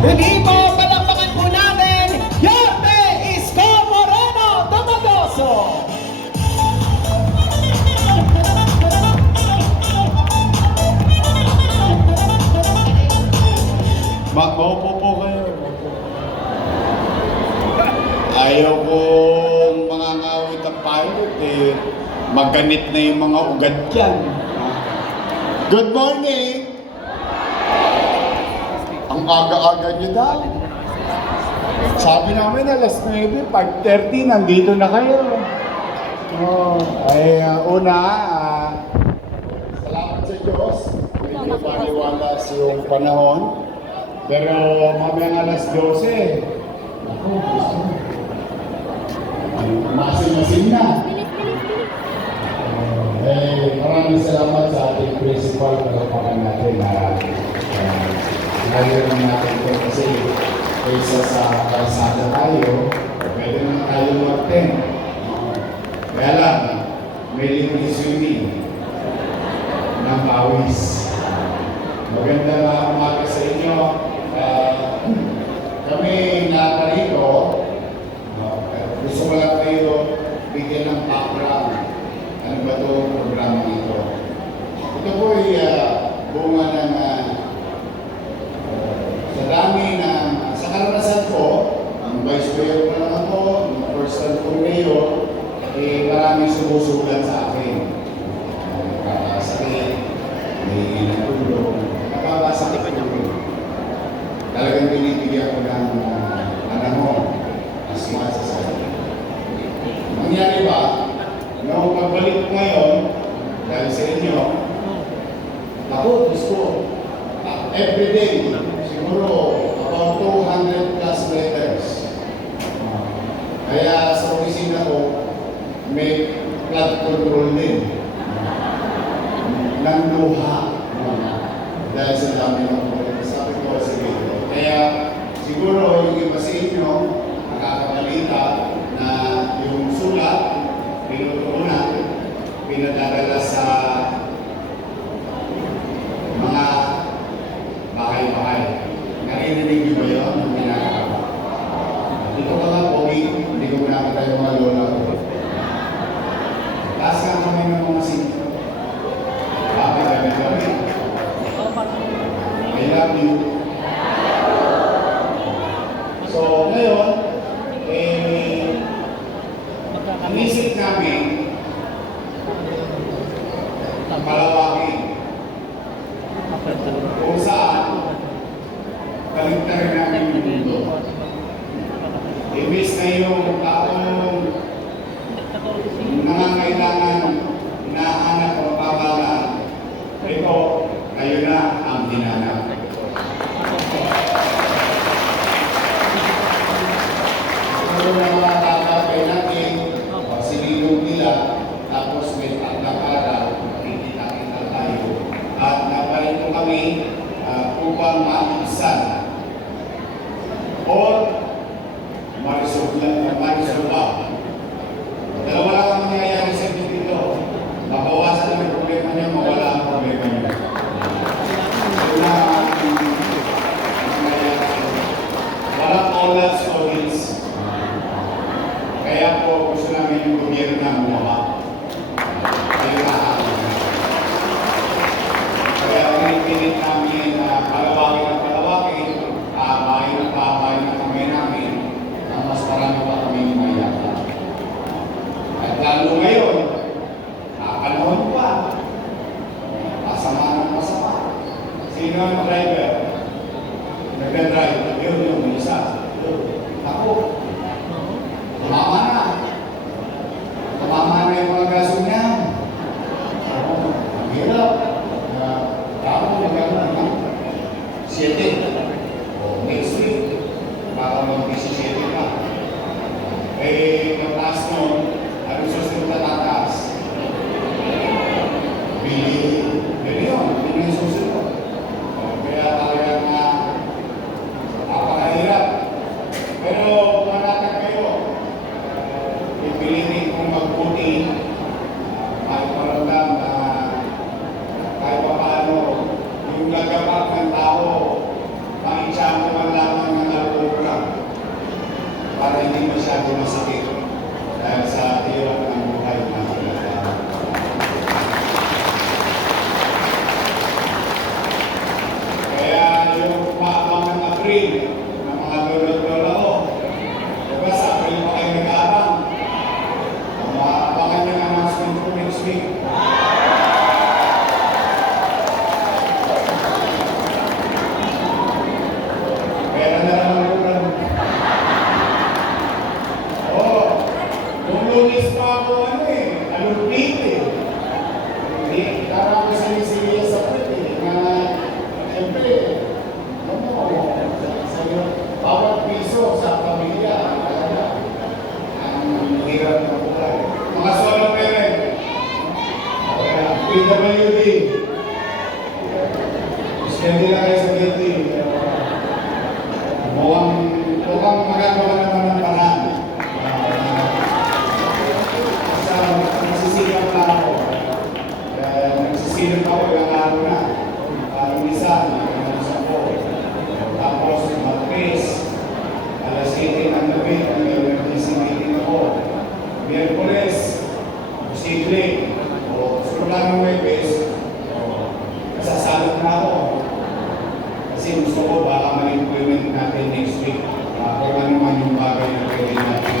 Muli po, palakpakan po natin, Yorme Isko Moreno Domagoso. Maupo po kayo. Ayaw kong mga ngawit ang pilot eh. Maganit na yung mga ugat dyan. Good morning! Ang aga-aga nyo daw. Sabi namin alas 9, 5:30, nandito na kayo. Salamat sa Diyos. Medyo maliwalas yung panahon. Pero mamayang alas 12, ako, gusto mo. Masin-masin na. Maraming salamat sa ating principal para pakan natin na naman natin ito kasi kaysa sa kalsada tayo, pwede naman tayo mag-10. Kaya lang, may libre swimming ng pawis. Maganda na umaga sa inyo. Kami naparito, gusto ko lang kayo bigyan ng background. Ano ba itong programa ito? Ito po ay bunga ng sa dami ng sa karanasan ko, ang vice mayor pa lang ako, ang first time ko mayor, maraming sumusugan sa akin. Sakit, may natulog, nakabasa ka niya ko. Talagang binibigyan ko ng as much as I can. Mangyari ba, noong pagbalik ko ngayon, dahil sa inyo, ako gusto, everyday, siguro about 200 plus letters. Kaya sa opisina ko, may flood control din. Ng luha. Dahil sa dami ng sabi ko sa video. Kaya siguro yung iba sa inyo, nakakabalita na yung sulat, pinutunan, pinadadala sa mga bahay-bahay. Narinig niyo ba yun? Ang ginagawa. Dito ka nga, Pogi, hindi ko nakita yung mga lola ko. Taas nga kami ng mga sinto. Bakit kami? I love you. So, ngayon, inisip namin palawakin kung saan kaligtarin namin yung mundo. Imbis na yung taong nangangailangan na anak o pamalan, ito, kayo na ang dinanap. Ito na mga tatapay natin, sinilong nila, tapos may taglakara, makikita-kita tayo. At naparito kami upang maisan or marisolba. Dalawa lang ang mangyayari sa inyo dito. Mabawasan ang problema niya, mawala ang problema niya. Walang all stories. Kaya po gusto namin yung gobyerno na bumawa. Kaya pinipilit namin na palawakin ang palawakin, pahabayin ang kamay namin, na mas marami pa kami mayaka. At lalo ngayon, panahon pa, masama ng masama. Sino ang driver? Nagka-drive, yun yung isa. Ako. Tumama na. Tumama na yung mga gaso niya. Ang hirap. Tapos magkakaroon na. 7. Next week, baka mag-17 pa. Yung taas nun, ano susunod na tataas? Bili yun. Bili yung susunod. Kaya talaga nga napakahirap. Pero manatag kayo. Ipilitin kong magbuti ay paramdam na kahit pa paano yung nagapak ng tao, maitsama man lang para hindi masyado masakit dahil sa hirap ng buhay na pinagdaanan. Kaya yung maaabang ng April, ng mga lolo-lola ko, diba sa April pa kayo nag-aarang, maabangan yung announcement ko next week. Pera na naman ulan. Oo, nung Lunes pa ako alupit eh. Hindi, parang ako sinisiliya sa pwede na siyempre, bawat piso sa pamilya, ang hirap na buhay. Mga solo parent, PWD, hindi na kayo sa GT. Mukhang magagawa naman ng paraan. Nagsisilap na ako. Nagsisilap ako ilang araw na. Parang isa, nagkausap ko. Tapos, matris. Alas 7 ng gabi, emergency meeting ako. Miyerkules, posible. Gusto lang ng Webes, nasasalot na ako. Kasi gusto ko baka ma-implement natin next week. Kung ano man yung bagay na pwede natin